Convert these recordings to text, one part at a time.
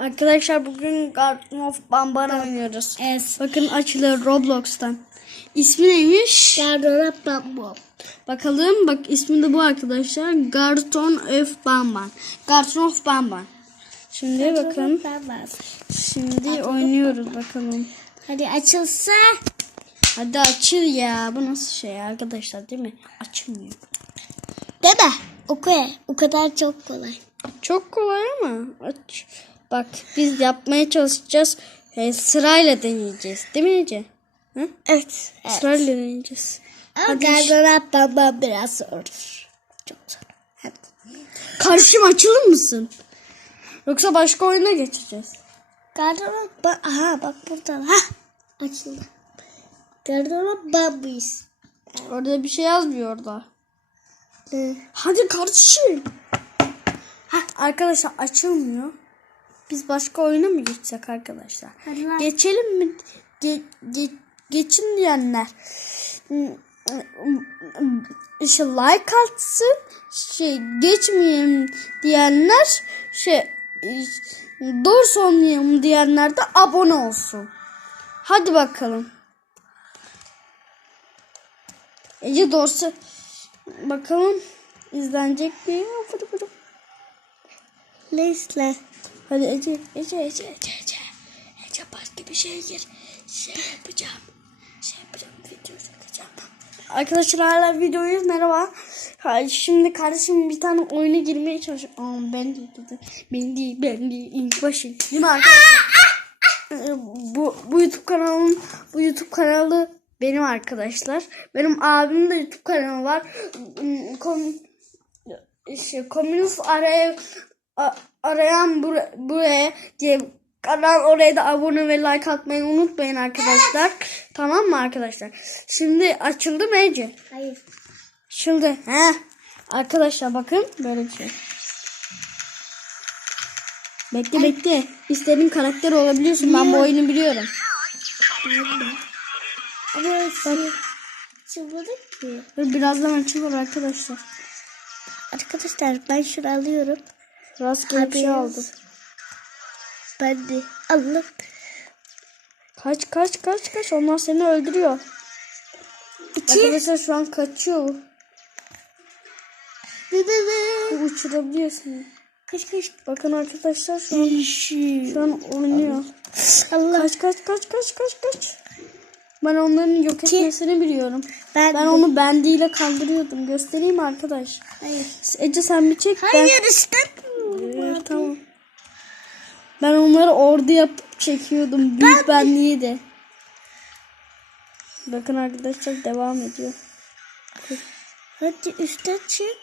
Arkadaşlar bugün Garden of Bambara oynuyoruz. Evet. Bakın açılıyor Roblox'tan. İsmi neymiş? Gardırop bambu. Bakalım bak ismi de bu arkadaşlar. Garton of Bamban. Garton of Bamban. Şimdi bakın. Şimdi oynuyoruz bakalım. Hadi açılsa. Hadi açıl ya. Bu nasıl şey arkadaşlar değil mi? Açılmıyor. Deme. O kadar, o kadar çok kolay. Çok kolay ama aç. Bak biz yapmaya çalışacağız. E, sırayla deneyeceğiz. Değil mi Ece? Hı? Evet. evet. Sırayla deneyeceğiz. Ama gardırop bambu biraz zor. Çok zor. Hadi. Karşıma açılır mısın? Yoksa başka oyuna geçeceğiz. Gardırop ba- Aha bak burada. Ha açıldı. Gardırop bambuyuz. Orada bir şey yazmıyor orada. Hı. Hadi kardeşim. Heh, arkadaşlar açılmıyor. Biz başka oyuna mı geçsek arkadaşlar? Hadi lan. Geçelim mi? Ge- ge- geçin diyenler. İşte like atsın. Şey geçmeyeyim diyenler şey doğru sonlayalım diyenler de abone olsun. Hadi bakalım. Ece doğrusu bakalım izlenecek mi? Neyse. Hadi Ece, Ece, Ece, Ece, Ece. Ece başka bir şeye gir. Şey yapacağım. Şey yapacağım. Video çekeceğim. Arkadaşlar hala videoyu merhaba. Ha, Şimdi kardeşim bir tane oyuna girmeye çalışıyor. Aa, ben değil. Ben değil, ben değil. İlk başım. Değil mi arkadaşlar? Ee, bu, bu YouTube kanalım, bu YouTube kanalı benim arkadaşlar. Benim abimin de YouTube kanalı var. Hmm, Kom, şey, komünist araya arayan bura- buraya diye kanal oraya da abone ve like atmayı unutmayın arkadaşlar. Tamam mı arkadaşlar? Şimdi açıldı mı Ece? Hayır. Açıldı. He. Arkadaşlar bakın böyle bir şey. Bekle bekle. İstediğin karakter olabiliyorsun. Ben bu oyunu biliyorum. Ama açılmadı ki. Birazdan açılır arkadaşlar. Arkadaşlar ben şunu alıyorum. Rastgele bir şey aldım. Ben de Allah. Kaç kaç kaç kaç. Onlar seni öldürüyor. İki. Arkadaşlar şu an kaçıyor. Bu uçurabiliyor seni. Kaç kaç. Bakın arkadaşlar şu an, şu an oynuyor. Allah. Kaç kaç kaç kaç kaç kaç. Ben onların yok İki. etmesini biliyorum. Ben, Ben onu bendiyle kaldırıyordum. Göstereyim arkadaş? Hayır. Ece sen bir çek. Ben... Hayır işte. Evet, tamam. Ben onları orada yapıp çekiyordum. Büyük benliği de. Bakın arkadaşlar devam ediyor. Hadi üste çık.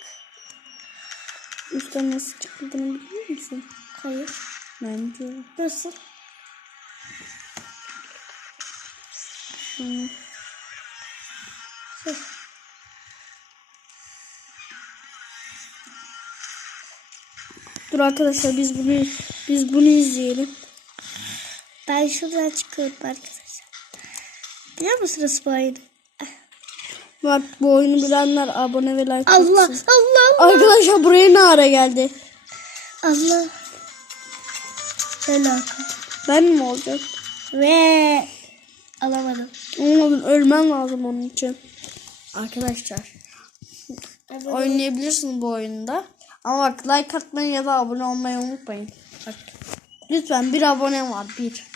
Üstten nasıl çıkıldığını biliyor musun? Hayır. Ben biliyorum. Nasıl? Hmm. Dur arkadaşlar biz bunu biz bunu izleyelim. Ben şuradan çıkıyorum arkadaşlar. Biliyor musunuz bu oyunu? Bak bu oyunu bilenler abone ve like Allah atsın. Allah Allah. Arkadaşlar buraya ne ara geldi? Allah. Alaka. Ben mi olacak? Ve alamadım. Olmadım ölmen lazım onun için. Arkadaşlar Evet. oynayabilirsiniz bu oyunda. Ama bak like atmayı ya da abone olmayı unutmayın. Bak lütfen bir abone var bir.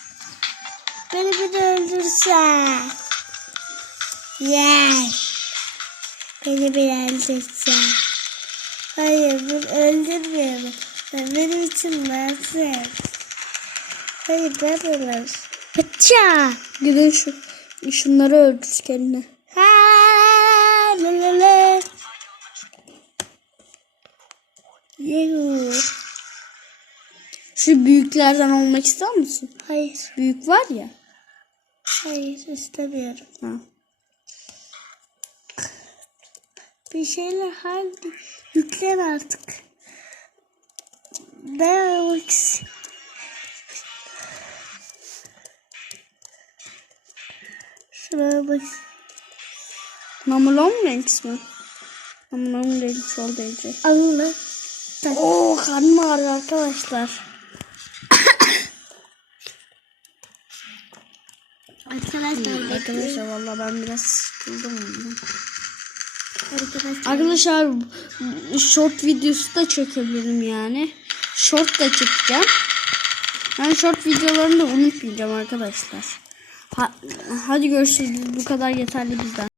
Beni bir de öldürse. Yeah. Beni bir öldürse. Hayır bir öldürmeyelim. Ben benim için varsın. Hayır ben ölür. Pıça. Gidin şu şunları öldür kendine. Şu büyüklerden olmak ister misin? Hayır. Büyük var ya. Hayır istemiyorum. Ha. Bir şeyler hadi yüklen artık. Ne olmak istiyorum? Şuraya bak. Mamulon Ranks mi? Mamulon Ranks oldu Ece. Allah. Oo karnım ağrıyor arkadaşlar. Arkadaşlar Arkadaşlar valla ben biraz sıkıldım. bundan. Arkadaşlar. Arkadaşlar short videosu da çekebilirim yani. Short da çekeceğim. Ben short videolarını da unutmayacağım arkadaşlar. Ha- hadi görüşürüz. Bu kadar yeterli bizden.